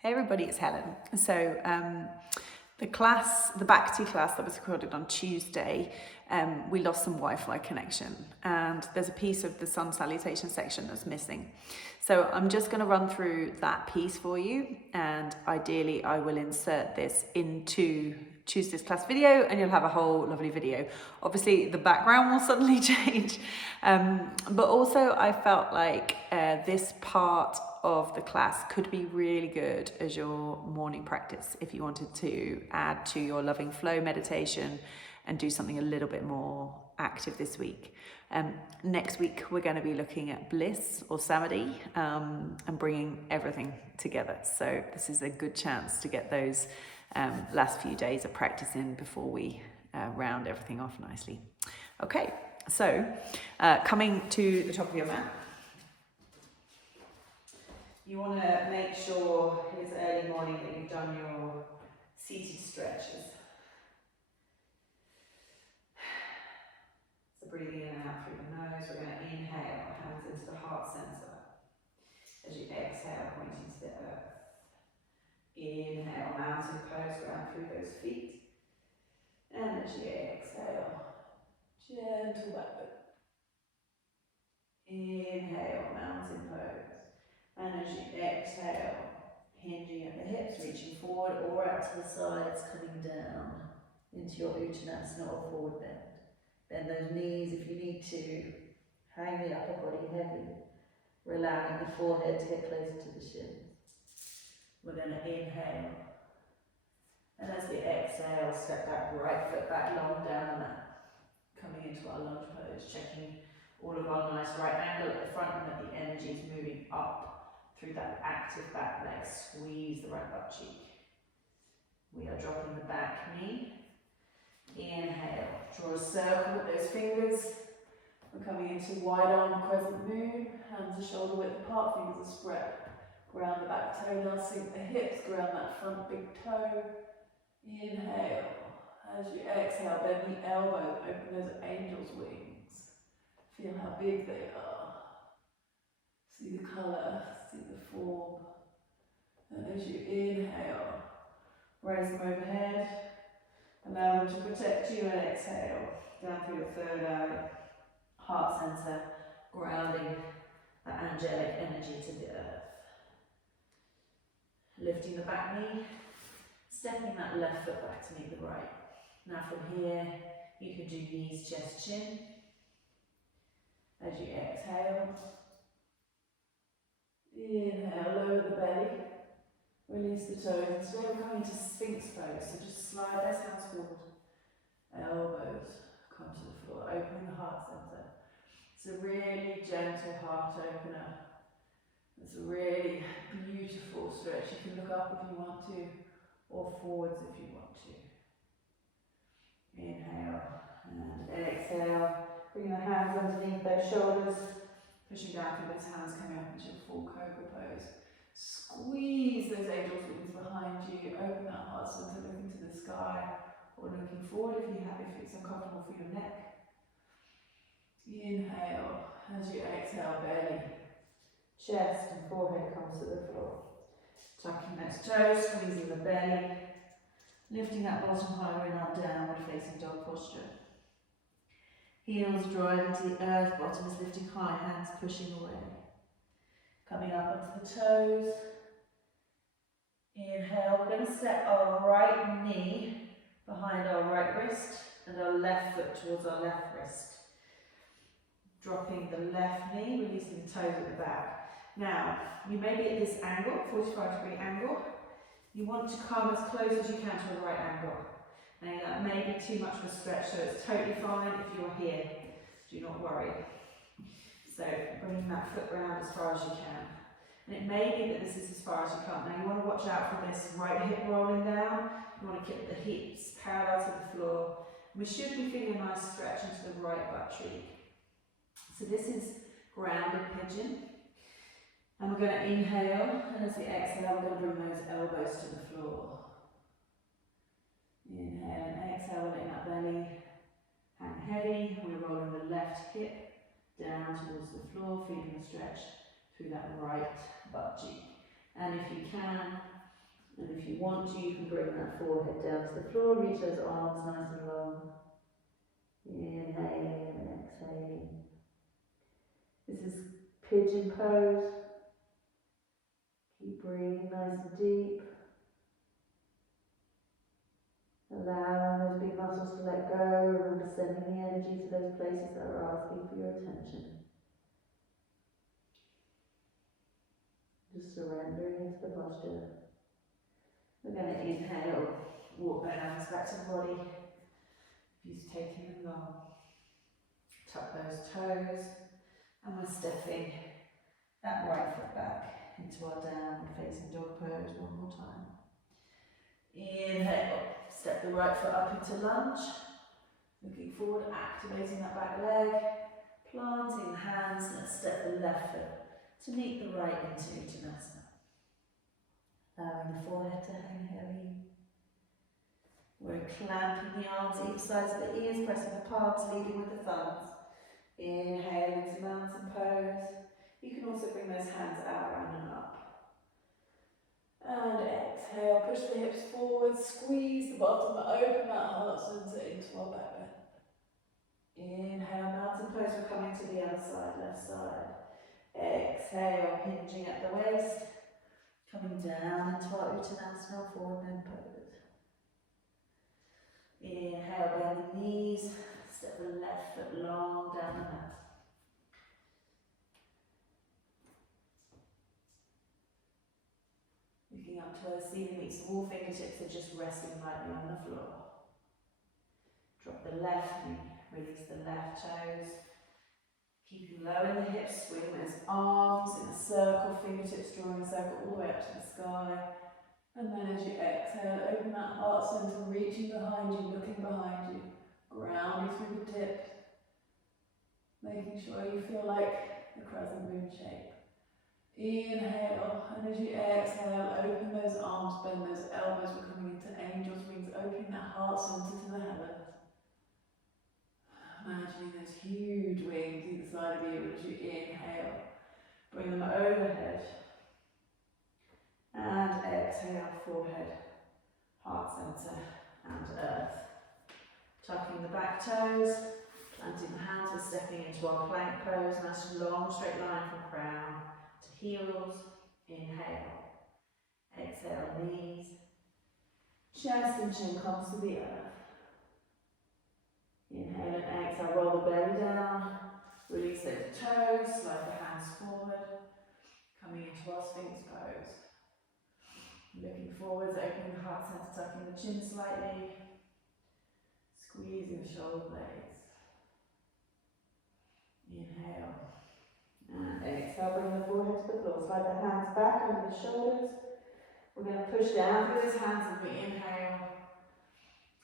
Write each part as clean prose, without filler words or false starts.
Hey everybody, it's Helen. So the Bhakti class that was recorded on Tuesday, we lost some Wi-Fi connection and there's a piece of the sun salutation section that's missing. So I'm just going to run through that piece for you, and ideally I will insert this into Tuesday's class video and you'll have a whole lovely video. Obviously the background will suddenly change, but also I felt like this part of the class could be really good as your morning practice if you wanted to add to your loving flow meditation and do something a little bit more active this week. Next week we're going to be looking at bliss or samadhi and bringing everything together. So this is a good chance to get those last few days of practice in before we round everything off nicely. Okay, so coming to the top of your mat, you want to make sure it's early morning that you've done your seated stretches. So breathing in and out through the nose, we're going to inhale, hands into the heart center. As you exhale, pointing to the earth. Inhale, mountain pose, ground through those feet. And as you exhale, gentle back bend. Inhale, mountain pose. And as you exhale, hinging at the hips, reaching forward or out to the sides, coming down into your Uttanasana or forward bend. Bend those knees if you need to. Hang the upper body heavy. We're allowing the forehead to get closer to the shins. We're going to inhale. And as we exhale, step that right foot back long down the mat. Coming into our lunge pose, checking all of our nice right angle at the front and that the energy is moving up through that active back leg. Squeeze the right butt cheek. We are dropping the back knee. Inhale, draw a circle with those fingers. We're coming into wide arm crescent moon, hands are shoulder width apart, fingers are spread. Ground the back toenail, sink the hips, ground that front big toe. Inhale. As you exhale, bend the elbows, open those angel's wings. Feel how big they are. See the colour, see the form. And as you inhale, raise them overhead. Allow them to protect you, and exhale. Down through the third eye, heart center, grounding that angelic energy to the earth. Lifting the back knee, stepping that left foot back to meet the right. Now from here, you can do knees, chest, chin. As you exhale, inhale, lower the belly, release the toes. And today we're coming to Sphinx pose, so just slide those hands forward. Elbows come to the floor, opening the heart center. It's a really gentle heart opener. It's a really beautiful stretch. You can look up if you want to, or forwards if you want to. Inhale and exhale. Bring the hands underneath those shoulders, pushing down through those hands, coming up into a full cobra pose. Squeeze those angel's wings behind you. Open that heart center, looking to the sky, or looking forward if it's uncomfortable for your neck. Inhale. As you exhale, belly, chest and forehead comes to the floor. Tucking those toes, squeezing the belly, lifting that bottom higher in our downward facing dog posture. Heels drive into the earth, bottom is lifting high, hands pushing away. Coming up onto the toes. Inhale, we're going to step our right knee behind our right wrist and our left foot towards our left wrist. Dropping the left knee, releasing the toes at the back. Now, you may be at this angle, 45-degree angle. You want to come as close as you can to a right angle. Now, that may be too much of a stretch, so it's totally fine if you're here. Do not worry. So, bringing that foot round as far as you can. And it may be that this is as far as you come. Now, you want to watch out for this right hip rolling down. You want to keep the hips parallel to the floor. We should be feeling a nice stretch into the right butt cheek. So this is grounded pigeon. And we're going to inhale, and as we exhale, we're going to bring those elbows to the floor. Inhale and exhale, we're letting that belly hang heavy. We're rolling the left hip down towards the floor, feeling the stretch through that right butt cheek. And if you can, And if you want to, you can bring that forehead down to the floor, reach those arms nice and long. Inhaling and exhaling. This is pigeon pose. Keep breathing nice and deep. Allowing those big muscles to let go. Remember, sending the energy to those places that are asking for your attention. Just surrendering into the posture. We're going to inhale, walk the hands back to the body. If you're taking them long. Tuck those toes. And we're stepping that right foot back into our downward facing dog pose one more time. Inhale, step the right foot up into lunge. Looking forward, activating that back leg. Planting the hands, let's step the left foot to meet the right into Uttanasana. Allowing the forehead to hang heavy. We're clamping the arms either sides of the ears, pressing the palms, leading with the thumbs. Inhale into mountain pose. You can also bring those hands out, around and up. And exhale, push the hips forward, squeeze the bottom, open that heart center into our back bend. Inhale, mountain pose, we're coming to the other side, left side. Exhale, hinging at the waist. Coming down into our Uttanasana, forward bend pose. Inhale, bend the knees. Step the left foot long down the mat. Looking up to where the ceiling meets the wall, fingertips are just resting lightly on the floor. Drop the left knee, release the left toes. Keeping low in the hips, swing those arms in a circle, fingertips drawing a circle all the way up to the sky. And then as you exhale, open that heart center, reaching behind you, looking behind you. Grounding through the tips. Making sure you feel like the crescent moon shape. Inhale, and as you exhale, open those arms, bend those elbows. We're coming into angel's wings, opening that heart center to the heavens. Imagining those huge wings either side of you as you inhale. Bring them overhead. And exhale, forehead, heart center, and earth. Tucking the back toes, planting the hands, we're stepping into our plank pose. Nice long straight line from crown to heels. Inhale. Exhale, knees. Chest and chin comes to the earth. Inhale and exhale, roll the belly down. Release those toes, slide the hands forward. Coming into our Sphinx pose. Looking forwards, opening the heart center, tucking the chin slightly. Squeezing the shoulder blades. Inhale. And exhale, bring the forehead to the floor. Slide the hands back under the shoulders. We're going to push down through those hands as we inhale.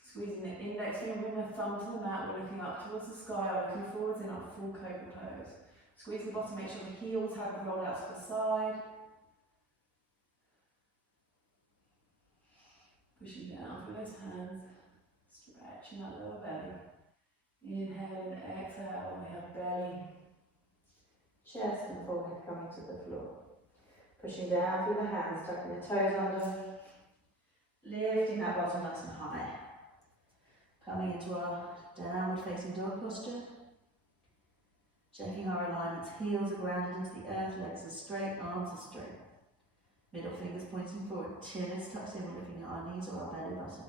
Squeezing the index finger, bring the thumb to the mat. We're looking up towards the sky, looking forwards in our full cobra pose. Squeeze the bottom, make sure the heels have a roll out to the side. Pushing down through those hands. Stretching that lower belly. Inhale and exhale. We have belly, chest and forehead coming to the floor. Pushing down through the hands, tucking the toes under. Lifting that bottom nice and high. Coming into our downward facing dog posture. Checking our alignments. Heels are grounded into the earth, legs are straight, arms are straight. Middle fingers pointing forward, chin is tucked in, we're looking at our knees or our belly button.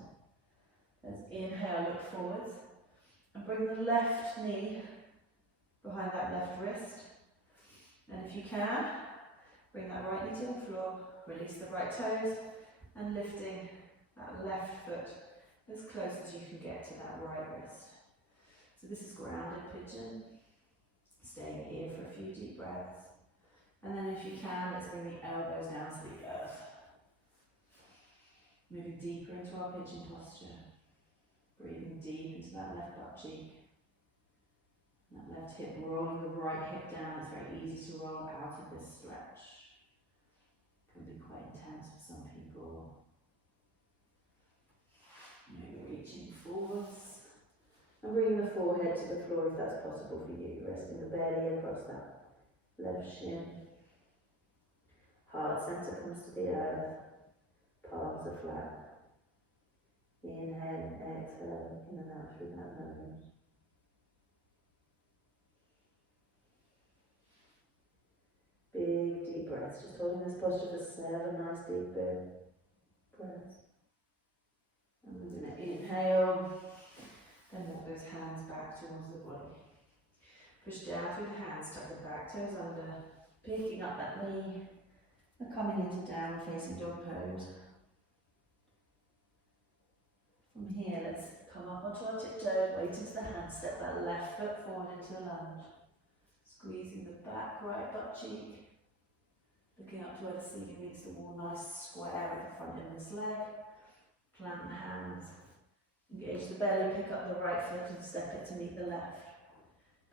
Let's inhale, look forwards, and bring the left knee behind that left wrist. And if you can, bring that right knee to the floor, release the right toes, and lifting that left foot as close as you can get to that right wrist. So this is grounded pigeon. Staying here for a few deep breaths. And then if you can, let's bring the elbows down to the earth. Moving deeper into our pigeon posture. Breathing deep into that left butt cheek. That left hip, rolling the right hip down. It's very easy to roll out of this stretch. Can be quite intense for some people. Maybe reaching forwards. And bringing the forehead to the floor if that's possible for you. Resting the belly across that left shin. Heart center comes to the earth. palms are flat. Inhale, exhale, in and out through that nose. Big deep breaths, just holding this posture for 7 nice deep breaths. And we're going to inhale, then walk those hands back towards the body. Push down through the hands, tuck the back toes under, picking up that knee, and coming into down facing dog pose. From here, let's come up onto our tiptoes, weight into the hands, step that left foot forward into a lunge. Squeezing the back right butt cheek, looking up to where the ceiling meets the wall, nice square with the front of this leg. Plant the hands, engage the belly, pick up the right foot and step it to meet the left.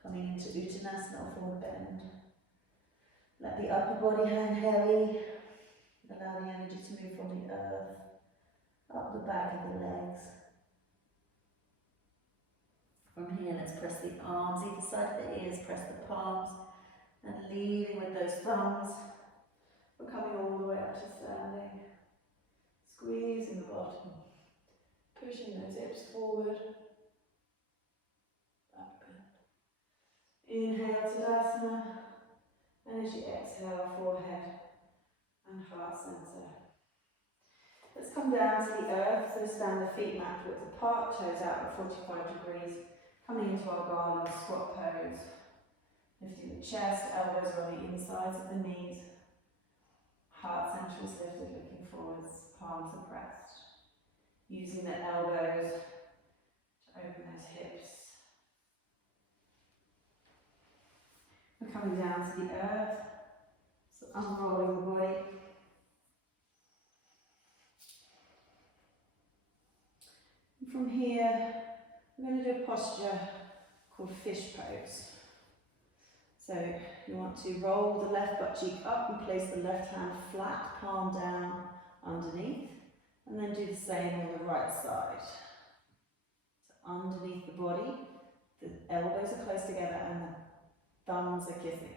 Coming into Uttanasana or forward bend. Let the upper body hang heavy. Allow the energy to move from the earth up the back of the legs. From here, let's press the arms either side of the ears, press the palms, and leading with those thumbs. We're coming all the way up to standing. Squeezing the bottom, pushing those hips forward. Back bend. Inhale, Tadasana. And as you exhale, forehead and heart center. Let's come down to the earth, so stand the feet mat width apart, toes out at 45 degrees, coming into our garland squat pose. Lifting the chest, elbows are on the insides of the knees. Heart center is lifted, looking forwards, palms are pressed. Using the elbows to open those hips. We're coming down to the earth, so unrolling the body. And from here, we're going to do a posture called fish pose. So you want to roll the left butt cheek up and place the left hand flat, palm down underneath, and then do the same on the right side. So underneath the body, the elbows are close together and the thumbs are kissing.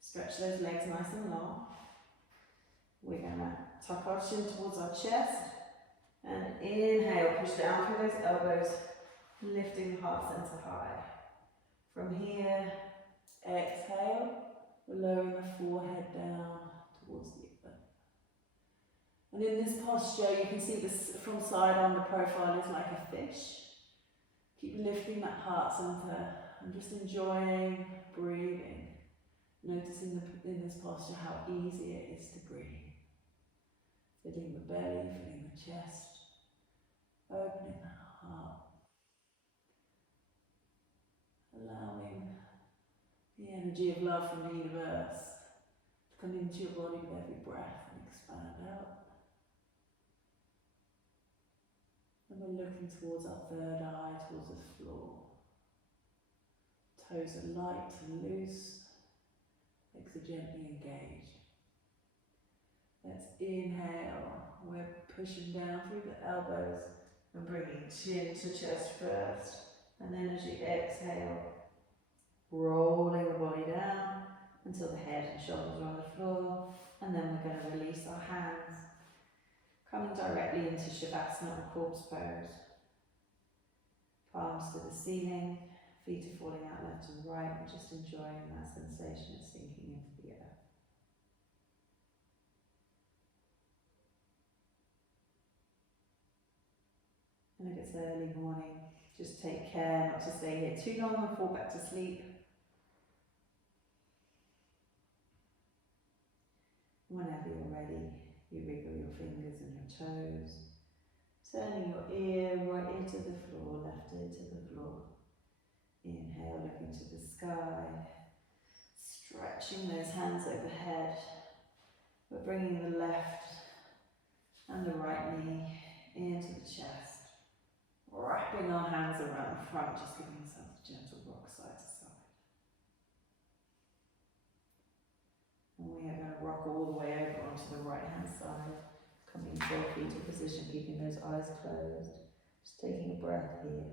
Stretch those legs nice and long. We're going to tuck our chin towards our chest and inhale, push down through those elbows, lifting the heart center high. From here, exhale, we're lowering the forehead down towards the earth. And in this posture, you can see this from side on, the profile is like a fish. Keep lifting that heart center and just enjoying breathing. Noticing in this posture how easy it is to breathe. Filling the belly, filling the chest, opening the heart. Allowing the energy of love from the universe to come into your body with every breath and expand out. And we're looking towards our third eye, towards the floor. Toes are light and loose, legs are gently engaged. Let's inhale, we're pushing down through the elbows and bringing chin to chest first. And then as you exhale, rolling the body down until the head and shoulders are on the floor. And then we're going to release our hands, coming directly into Shavasana or corpse pose. Palms to the ceiling, feet are falling out left and right, and just enjoying that sensation of sinking into the earth. And if it's early morning, just take care not to stay here too long and fall back to sleep. Whenever you're ready, you wiggle your fingers and your toes, turning your ear right into the floor, left ear to the floor. Inhale, looking to the sky, stretching those hands overhead. We're bringing the left and the right knee into the chest, wrapping our hands around the front, just giving ourselves a gentle rock side to side. And we are going to rock all the way over onto the right hand side, coming into our fetal position, keeping those eyes closed, just taking a breath here.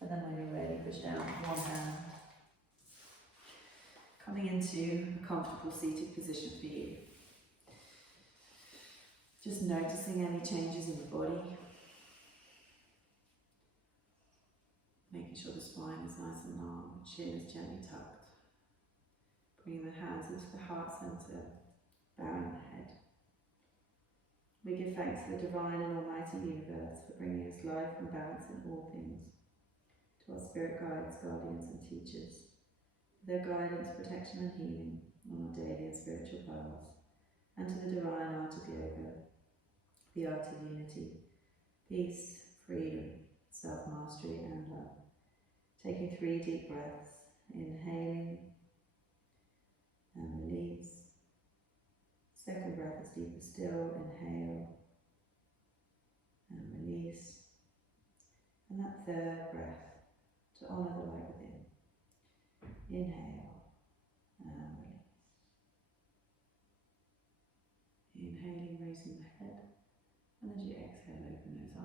And then when you're ready, push down with one hand, coming into a comfortable seated position for you. Just noticing any changes in the body. Making sure the spine is nice and long, the chin is gently tucked. Bringing the hands into the heart center, bowing the head. We give thanks to the divine and almighty universe for bringing us life and balance in all things. To our spirit guides, guardians and teachers, for their guidance, protection and healing on our daily and spiritual paths. And to the divine art of yoga, the art of unity, peace, freedom, self-mastery and love. Taking 3 deep breaths, inhaling and release. Second breath is deeper still, inhale and release. And that third breath, to honour the light within. Inhale and release. Inhaling, raising the head, and as you exhale, open those